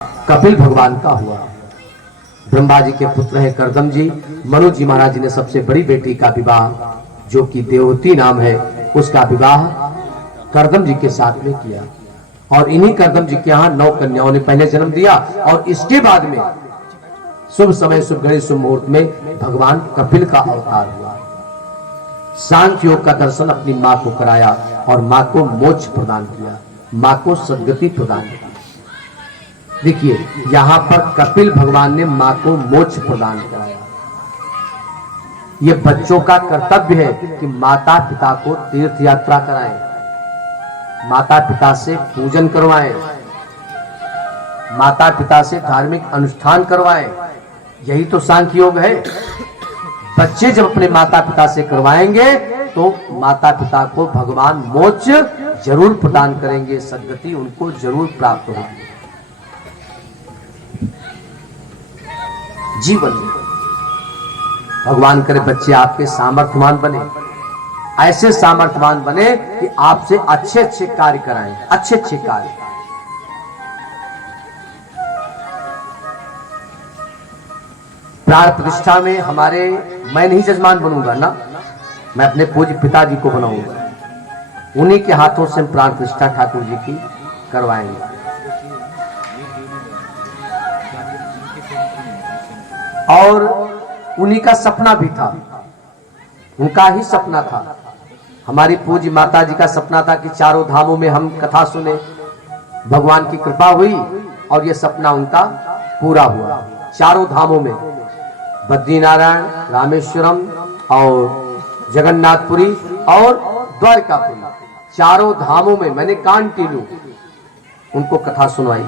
कपिल भगवान का हुआ। ब्रह्मा जी के पुत्र हैं करदम जी। मनु जी महाराज जी ने सबसे बड़ी बेटी का विवाह, जो कि देवती नाम है, उसका विवाह करदम जी के साथ में किया। और इन्हीं करदम जी के यहाँ 9 कन्याओं ने पहले जन्म दिया। और इसके बाद में शुभ समय, शुभ घड़ी, शुभ मुहूर्त में भगवान कपिल का अवतार हुआ। सांख्य योग का दर्शन अपनी मां को कराया और मां को मोक्ष प्रदान किया, मां को सद्गति प्रदान की। देखिए यहां पर कपिल भगवान ने मां को मोक्ष प्रदान कराया। यह बच्चों का कर्तव्य है कि माता पिता को तीर्थ यात्रा कराएं, माता पिता से पूजन करवाएं, माता पिता से धार्मिक अनुष्ठान करवाएं। यही तो सांख्य योग है। बच्चे जब अपने माता पिता से करवाएंगे तो माता पिता को भगवान मोक्ष जरूर प्रदान करेंगे, सद्गति उनको जरूर प्राप्त होगी। जीवन में भगवान करे बच्चे आपके सामर्थ्यवान बने, ऐसे सामर्थ्यवान बने कि आपसे अच्छे अच्छे कार्य कराएं, अच्छे अच्छे कार्य। प्राण प्रतिष्ठा में हमारे, मैं नहीं जजमान बनूंगा ना, मैं अपने पूज्य पिताजी को बनाऊंगा। उन्हीं के हाथों से प्राण प्रतिष्ठा ठाकुर जी की करवाएंगे। और उन्हीं का सपना भी था, उनका ही सपना था। हमारी पूज्य माता जी का सपना था कि चारों धामों में हम कथा सुने। भगवान की कृपा हुई और यह सपना उनका पूरा हुआ। चारों धामों में, बद्रीनारायण, रामेश्वरम और जगन्नाथपुरी और द्वारकापुरी, चारों धामों में मैंने कंटिन्यू उनको कथा सुनवाई।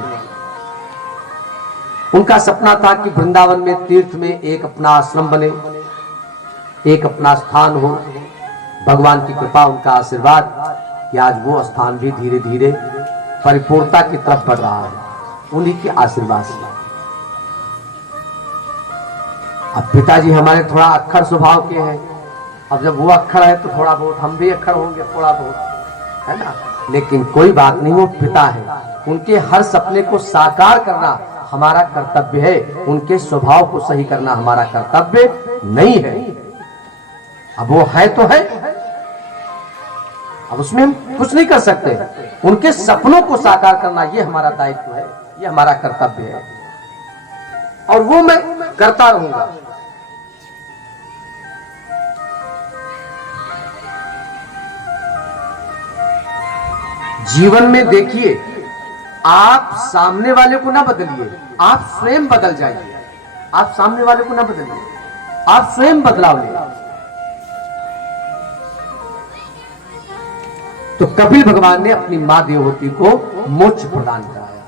उनका सपना था कि वृंदावन में तीर्थ में एक अपना आश्रम बने, एक अपना स्थान हो। भगवान की कृपा, उनका आशीर्वाद कि आज वो स्थान भी धीरे धीरे परिपूर्णता की तरफ बढ़ रहा है, उन्हीं के आशीर्वाद से। अब पिताजी हमारे थोड़ा अक्खर स्वभाव के हैं। अब जब वो अक्खर है तो थोड़ा बहुत हम भी अक्खर होंगे, थोड़ा बहुत, है ना। लेकिन कोई बात नहीं, वो पिता है, उनके हर सपने को साकार करना हमारा कर्तव्य है। उनके स्वभाव को सही करना हमारा कर्तव्य नहीं है। अब वो है तो है, अब उसमें हम कुछ नहीं कर सकते। उनके सपनों को साकार करना ये हमारा दायित्व है, ये हमारा कर्तव्य है, और वो मैं करता रहूंगा। जीवन में देखिए, आप सामने वाले को ना बदलिए, आप स्वयं बदल जाइए। आप सामने वाले को ना बदलिए, आप स्वयं बदलाव ले। तो कपिल भगवान ने अपनी मां देवहूति को मोक्ष प्रदान कराया।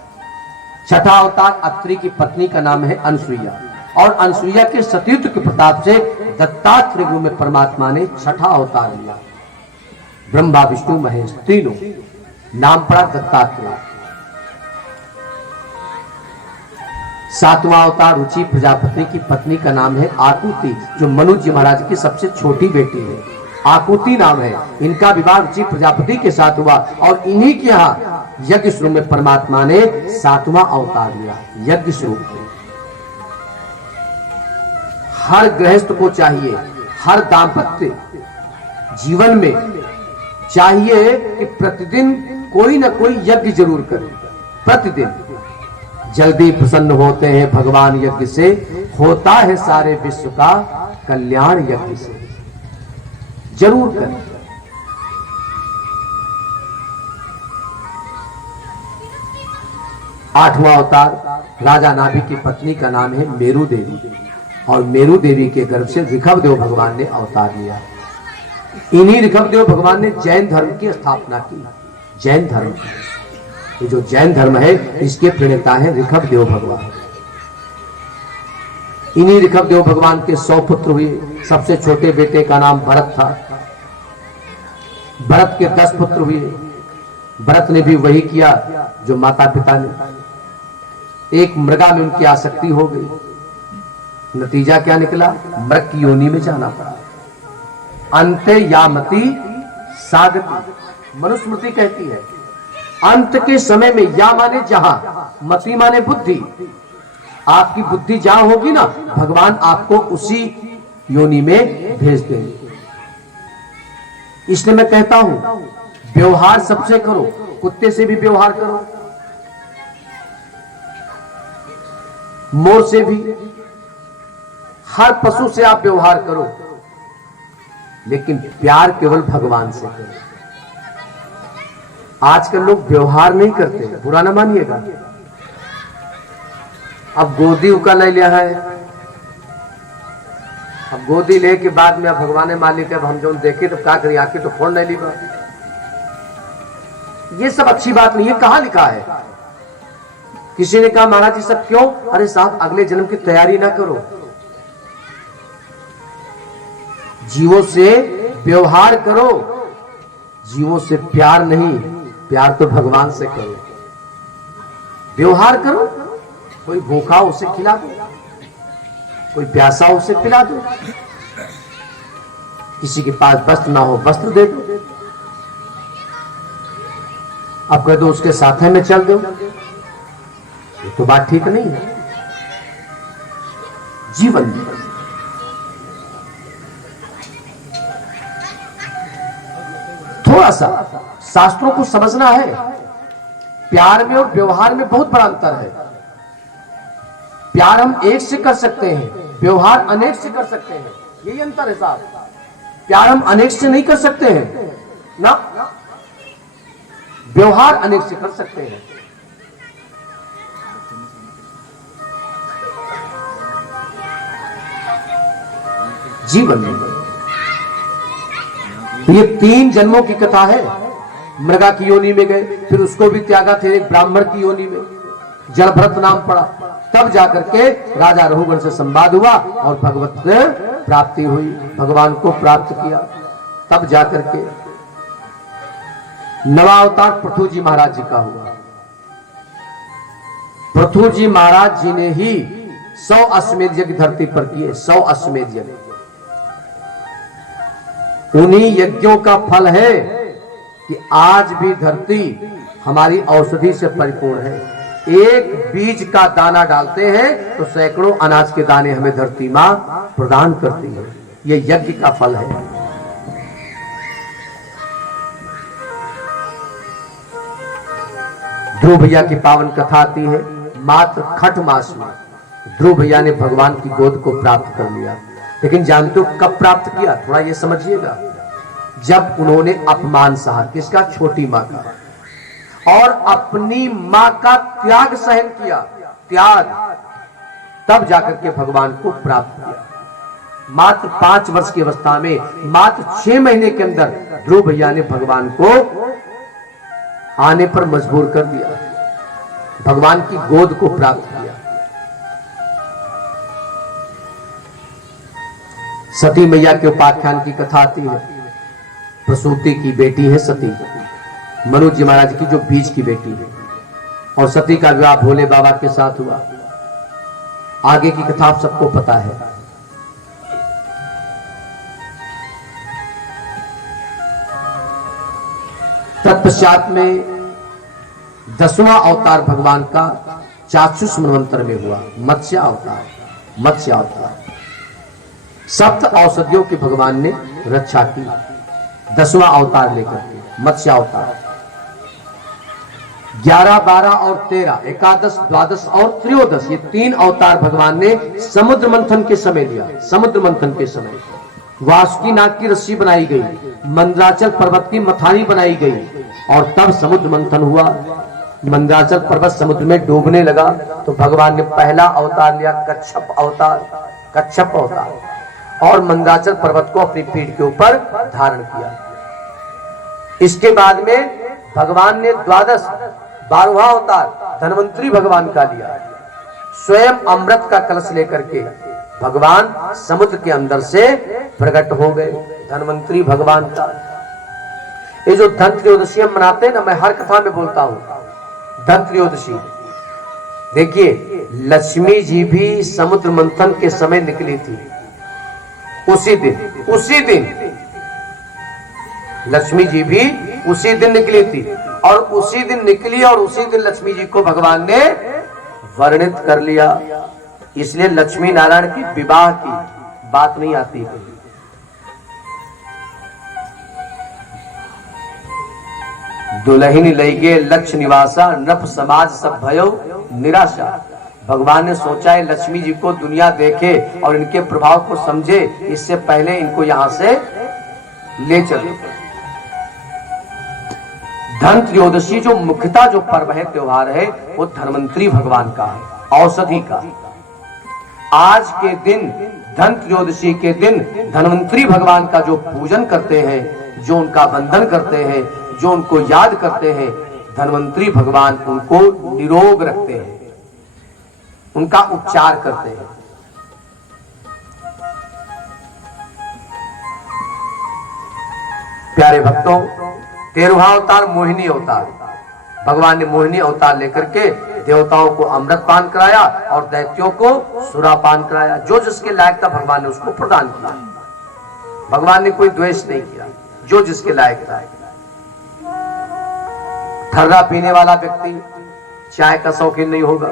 छठा अवतार अत्रि की पत्नी का नाम है अनसुईया, और अनसुईया के सतीत्व के प्रताप से दत्तात्रेय रूप में परमात्मा ने छठा अवतार लिया। ब्रह्मा विष्णु महेश तीनों, नाम पड़ा दत्तात्रेय। सातवां अवतार रुचि प्रजापति की पत्नी का नाम है आकुति, जो मनु जी महाराज की सबसे छोटी बेटी है। आकुति नाम है। इनका विवाह रुचि प्रजापति के साथ हुआ, और इन्हीं के यहाँ यज्ञ स्वरूप में परमात्मा ने सातवां अवतार लिया, यज्ञ स्वरूप में। हर गृहस्थ को चाहिए, हर दाम्पत्य जीवन में चाहिए कि प्रतिदिन कोई ना कोई यज्ञ जरूर करे। प्रतिदिन जल्दी प्रसन्न होते हैं भगवान यज्ञ से, होता है सारे विश्व का कल्याण यज्ञ से। जरूर करें। आठवां अवतार राजा नाभि की पत्नी का नाम है मेरु देवी, और मेरु देवी के गर्भ से ऋषभ देव भगवान ने अवतार लिया। इन्हीं ऋषभ देव भगवान ने जैन धर्म की स्थापना की। जैन धर्म, ये जो जैन धर्म है, इसके प्रणेता है ऋषभ देव भगवान। इन्हीं ऋषभ देव भगवान के 100 पुत्र हुए। सबसे छोटे बेटे का नाम भरत था। भरत के 10 पुत्र हुए। भरत ने भी वही किया जो माता पिता ने। एक मृगा में उनकी आसक्ति हो गई। नतीजा क्या निकला? मृग की योनि में जाना पड़ा। अंते यामति सागति, मनुस्मृति कहती है अंत के समय में, या माने जहां, मति माने बुद्धि, आपकी बुद्धि जहां होगी ना, भगवान आपको उसी योनि में भेज देंगे। इसलिए मैं कहता हूं व्यवहार सबसे करो, कुत्ते से भी व्यवहार करो, मोर से भी, हर पशु से आप व्यवहार करो, लेकिन प्यार केवल भगवान से करो। आजकल लोग व्यवहार नहीं करते, बुरा ना मानिएगा। अब गोदी उका ले लिया है, अब गोदी ले के बाद में अब भगवान मालिक है, अब हम जो देखे तो क्या करिए, आके तो फोन नहीं ली। ये सब अच्छी बात नहीं है। कहां लिखा है? किसी ने कहा महाराज जी सब क्यों? अरे साहब, अगले जन्म की तैयारी ना करो, जीवों से व्यवहार करो, जीवों से प्यार नहीं, प्यार तो भगवान से करो। व्यवहार करो, कोई भूखा हो उसे खिला दो, कोई प्यासा हो उसे पिला दो, किसी के पास वस्त्र ना हो वस्त्र दे दो, अब कह दो उसके साथ में चल दो, ये तो बात ठीक नहीं है। जीवन थोड़ा सा शास्त्रों को समझना है। प्यार में और व्यवहार में बहुत बड़ा अंतर है। प्यार हम एक से कर सकते हैं, व्यवहार अनेक से कर सकते हैं, यही अंतर है साहब। प्यार हम अनेक से नहीं कर सकते हैं ना, व्यवहार अनेक से कर सकते हैं। जीवन में ये 3 जन्मों की कथा है। मृगा की योनि में गए, फिर उसको भी त्यागा, थे एक ब्राह्मण की योनि में जलभरत नाम पड़ा, तब जाकर के राजा रघुगण से संवाद हुआ और भगवत प्राप्ति हुई, भगवान को प्राप्त किया। तब जाकर के नवा अवतार पृथु जी महाराज जी का हुआ। पृथु जी महाराज जी ने ही 100 अश्वमेध यज्ञ धरती पर किए, 100 अश्वमेध यज्ञ। उन्हीं यज्ञों का फल है कि आज भी धरती हमारी औषधि से परिपूर्ण है। एक बीज का दाना डालते हैं तो सैकड़ों अनाज के दाने हमें धरती मां प्रदान करती है। ये यज्ञ का फल है। ध्रुव भैया की पावन कथा आती है। मात्र खट मास में ध्रुव भैया ने भगवान की गोद को प्राप्त कर लिया। लेकिन जानते हो कब प्राप्त किया? थोड़ा ये समझिएगा। जब उन्होंने अपमान सहा, किसका? छोटी माँ का, और अपनी माँ का त्याग सहन किया, त्याग, तब जाकर के भगवान को प्राप्त किया। मात्र 5 वर्ष की अवस्था में, मात्र 6 महीने के अंदर ध्रुव भैया ने भगवान को आने पर मजबूर कर दिया, भगवान की गोद को प्राप्त किया। सती मैया के उपाख्यान की कथा आती है। प्रसूति की बेटी है सती, मनु जी महाराज की जो बीज की बेटी है, और सती का विवाह भोले बाबा के साथ हुआ। आगे की कथा आप सबको पता है। तत्पश्चात में 10वां अवतार भगवान का चाक्षुष मनवंतर में हुआ, मत्स्य अवतार। मत्स्य अवतार 7 औषधियों की भगवान ने रक्षा की 10वां अवतार लेकर के, मत्स्य अवतार। 11, 12 और 13, एकादश, द्वादश और त्रयोदश, ये 3 अवतार भगवान ने समुद्र मंथन के समय लिया। समुद्र मंथन के समय वासुकी नाग की रस्सी बनाई गई, मंदराचल पर्वत की मथानी बनाई गई, और तब समुद्र मंथन हुआ। मंदराचल पर्वत समुद्र में डूबने लगा तो भगवान ने पहला अवतार लिया, कच्छप अवतार। कच्छप अवतार, और मंदराचल पर्वत को अपनी पीठ के ऊपर धारण किया। इसके बाद में भगवान ने द्वादश, 12वां अवतार धन्वंतरी भगवान का लिया। स्वयं अमृत का कलश लेकर के भगवान समुद्र के अंदर से प्रकट हो गए, धन्वंतरी भगवान का। ये जो धन त्रयोदशी हम मनाते हैं ना, मैं हर कथा में बोलता हूं धन त्रयोदशी। देखिए, लक्ष्मी जी भी समुद्र मंथन के समय निकली थी। उसी दिन लक्ष्मी जी भी उसी दिन निकली थी, और उसी दिन निकली और उसी दिन लक्ष्मी जी को भगवान ने वर्णित कर लिया। इसलिए लक्ष्मी नारायण की विवाह की बात नहीं आती। दुल्हन लइगे लक्ष्य निवासा नभ समाज सब भयो निराशा। भगवान ने सोचा है लक्ष्मी जी को दुनिया देखे और इनके प्रभाव को समझे, इससे पहले इनको यहां से ले चलो। धन त्रयोदशी जो मुख्यतः जो पर्व है, त्योहार है, वो धन्वंतरी भगवान का है, औषधि का। आज के दिन धन त्रयोदशी के दिन धन्वंतरी भगवान का जो पूजन करते हैं, जो उनका वंदन करते हैं, जो उनको याद करते हैं, धन्वंतरी भगवान उनको निरोग रखते हैं, उनका उपचार करते हैं। प्यारे भक्तों, 13वां अवतार मोहिनी अवतार। भगवान ने मोहिनी अवतार लेकर के देवताओं को अमृत पान कराया और दैत्यों को सुरापान कराया। जो जिसके लायक था भगवान ने उसको प्रदान किया। भगवान ने कोई द्वेष नहीं किया, जो जिसके लायक था। ठर्रा पीने वाला व्यक्ति चाय का शौकीन नहीं होगा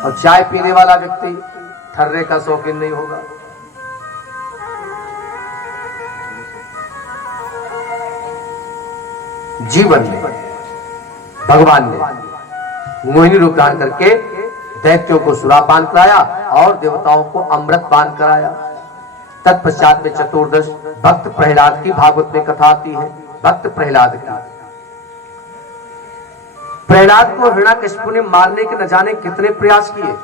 और चाय पीने वाला व्यक्ति ठर्रे का शौकीन नहीं होगा। जीवन में भगवान ने मोहिनी रूप धारण करके दैत्यों को सुरापान कराया और देवताओं को अमृत पान कराया। तत्पश्चात में चतुर्दश भक्त प्रहलाद की भागवत में कथा आती है। भक्त प्रहलाद की, प्रहलाद को हिरण्यकशिपु ने मारने के न जाने कितने प्रयास किए,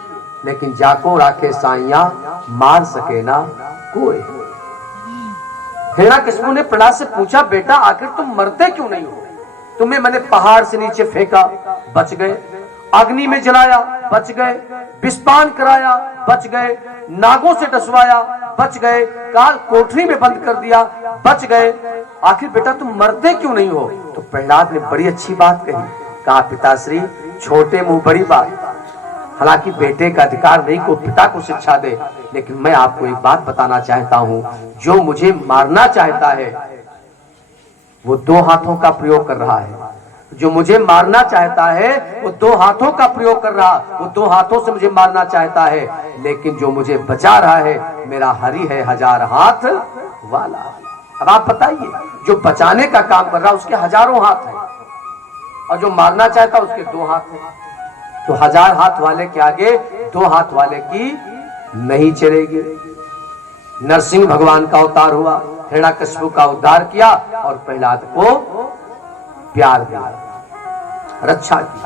लेकिन जाको राखे साइया मार सके ना कोई। हिरण्यकशिपु ने प्रहलाद से पूछा, बेटा आखिर तुम मरते क्यों नहीं हो? तुम्हें मैंने पहाड़ से नीचे फेंका, बच गए। अग्नि में जलाया, बच गए। विषपान कराया, बच गए। नागों से डसवाया, बच गए। काल कोठरी में बंद कर दिया, बच गए। आखिर बेटा तुम मरते क्यों नहीं हो? तो प्रहलाद ने बड़ी अच्छी बात कही। कहा, पिताश्री छोटे मुंह बड़ी बात। हालांकि बेटे का अधिकार नहीं को पिता को शिक्षा दे, लेकिन मैं आपको एक बात बताना चाहता हूं। जो मुझे मारना चाहता है वो दो हाथों का प्रयोग कर रहा है। जो मुझे मारना चाहता है वो दो हाथों का प्रयोग कर रहा, वो दो हाथों से मुझे मारना चाहता है। लेकिन जो मुझे बचा रहा है मेरा हरि है हजार हाथ वाला। अब आप बताइए, जो बचाने का काम कर रहा है उसके हजारों हाथ हैं और जो मारना चाहता है उसके दो हाथ हैं। तो हजार हाथ वाले के आगे दो हाथ वाले की नहीं चलेगी। नरसिंह भगवान का अवतार हुआ, हिरण्यकशिपु का उद्धार किया और प्रहलाद को प्यार दिया, रक्षा की।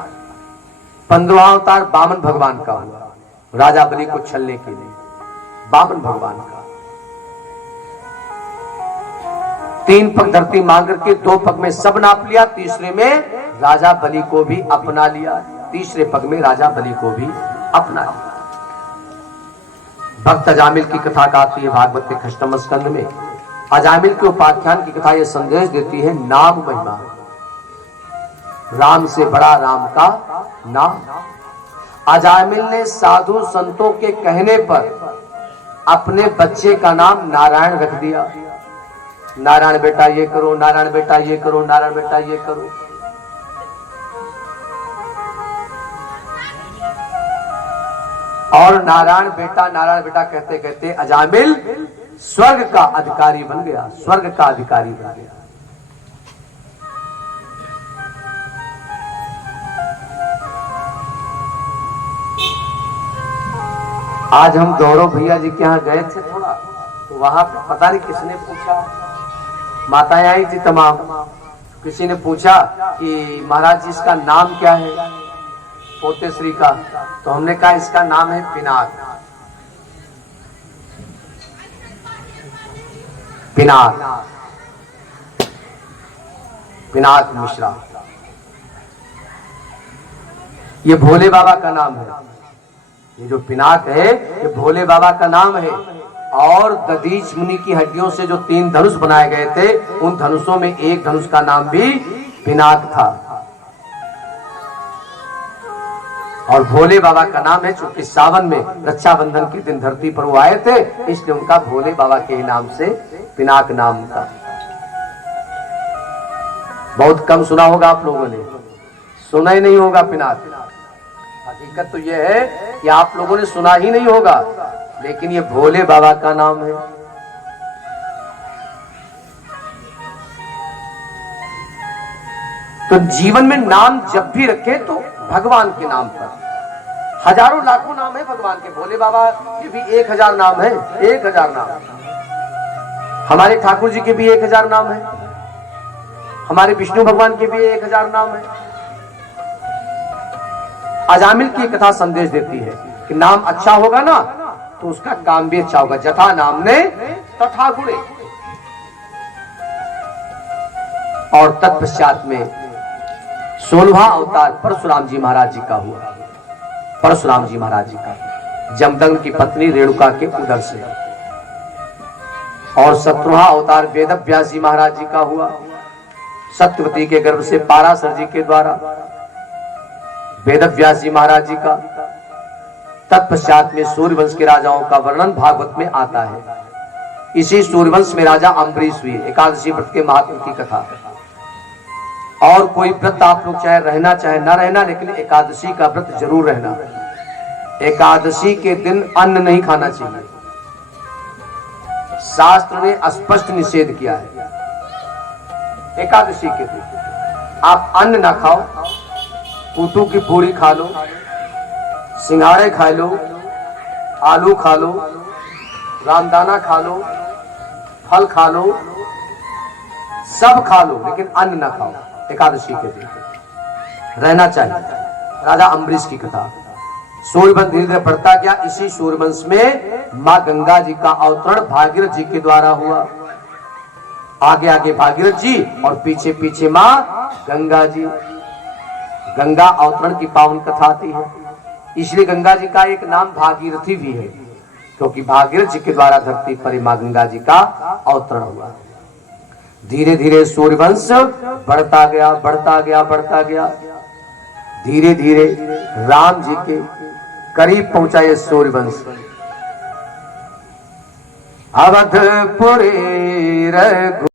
15वां अवतार वामन भगवान का हुआ, राजा बलि को छलने के लिए। वामन भगवान का 3 पग धरती मांग करके 2 पग में सब नाप लिया, तीसरे में राजा बलि को भी अपना लिया। तीसरे पग में राजा बलि को भी अपना लिया। भक्त अजामिल की कथा का आती है भागवत के 8वें स्कंद में। अजामिल के उपाख्यान की कथा यह संदेश देती है, नाम महिमा। राम से बड़ा राम का नाम। अजामिल ने साधु संतों के कहने पर अपने बच्चे का नाम नारायण रख दिया। नारायण बेटा ये करो, नारायण बेटा ये करो, नारायण बेटा ये करो। और नारायण बेटा कहते कहते अजामिल स्वर्ग का अधिकारी बन गया, स्वर्ग का अधिकारी बन गया। आज हम गौरव भैया जी के यहाँ गए थे थोड़ा, तो वहां पता नहीं किसने पूछा, माताएं आई थी तमाम, किसी ने पूछा कि महाराज जी इसका नाम क्या है पोते श्री का? तो हमने कहा इसका नाम है पिनाक। पिनाक, पिनाक मिश्रा। ये भोले बाबा का नाम है। ये जो पिनाक है ये भोले बाबा का नाम है। और दधीच मुनि की हड्डियों से जो 3 धनुष बनाए गए थे, उन धनुषों में एक धनुष का नाम भी पिनाक था। और भोले बाबा का नाम है, चूंकि सावन में रक्षाबंधन के दिन धरती पर वो आए थे, इसलिए उनका भोले बाबा के नाम से पिनाक नाम था। बहुत कम सुना होगा आप लोगों ने, सुना ही नहीं होगा पिनाक। हकीकत तो यह है कि आप लोगों ने सुना ही नहीं होगा, लेकिन ये भोले बाबा का नाम है। तो जीवन में नाम जब भी रखे तो भगवान के नाम पर। हजारों लाखों नाम है भगवान के, भोले बाबा के भी 1000 नाम है, 1000 नाम। हमारे ठाकुर जी के भी 1000 नाम है, हमारे विष्णु भगवान के भी 1000 नाम है। अजामिल की कथा संदेश देती है कि नाम अच्छा होगा ना तो उसका काम भी अच्छा होगा। जथा नाम ने तथा गुणे। और तत्पश्चात में 16वां अवतार परशुराम जी महाराज जी का हुआ। परशुराम जी महाराज जी का जमदग्नि की पत्नी रेणुका के उदर से। और 17वां अवतार वेदव्यास जी महाराज जी का हुआ, सत्यवती के गर्भ से पाराशर जी के द्वारा वेदव्यास जी महाराज जी का। तत्पश्चात में सूर्यवंश के राजाओं का वर्णन भागवत में आता है। इसी सूर्यवंश में राजा अम्बरीश हुए। एकादशी व्रत के महात्म की कथा। और कोई व्रत आप लोग चाहे रहना चाहे ना रहना, लेकिन एकादशी का व्रत जरूर रहना। एकादशी के दिन अन्न नहीं खाना चाहिए, शास्त्र ने स्पष्ट निषेध किया है। एकादशी के दिन आप अन्न ना खाओ, कूटू की पूरी खा लो, सिंघाड़े खा लो, आलू खा लो, रामदाना खा लो, फल खा लो, सब खा लो, लेकिन अन्न ना खाओ। एकादशी के दिन रहना चाहिए। राजा अम्बरीश की कथा। सूर्यवंश धीरे धीरे बढ़ता गया। इसी सूर्यवंश में मां गंगा जी का अवतरण भागीरथ जी के द्वारा हुआ। आगे आगे भागीरथ जी और पीछे पीछे मां गंगा जी। गंगा अवतरण की पावन कथा आती है, इसलिए गंगा जी का एक नाम भागीरथी भी है, क्योंकि भागीरथ जी के द्वारा धरती पर मां गंगा जी का अवतरण हुआ। धीरे धीरे सूर्यवंश बढ़ता गया, बढ़ता गया, बढ़ता गया। धीरे धीरे राम जी के करीब पहुंचा ये सूर्यवंश। अवधपुरी रघु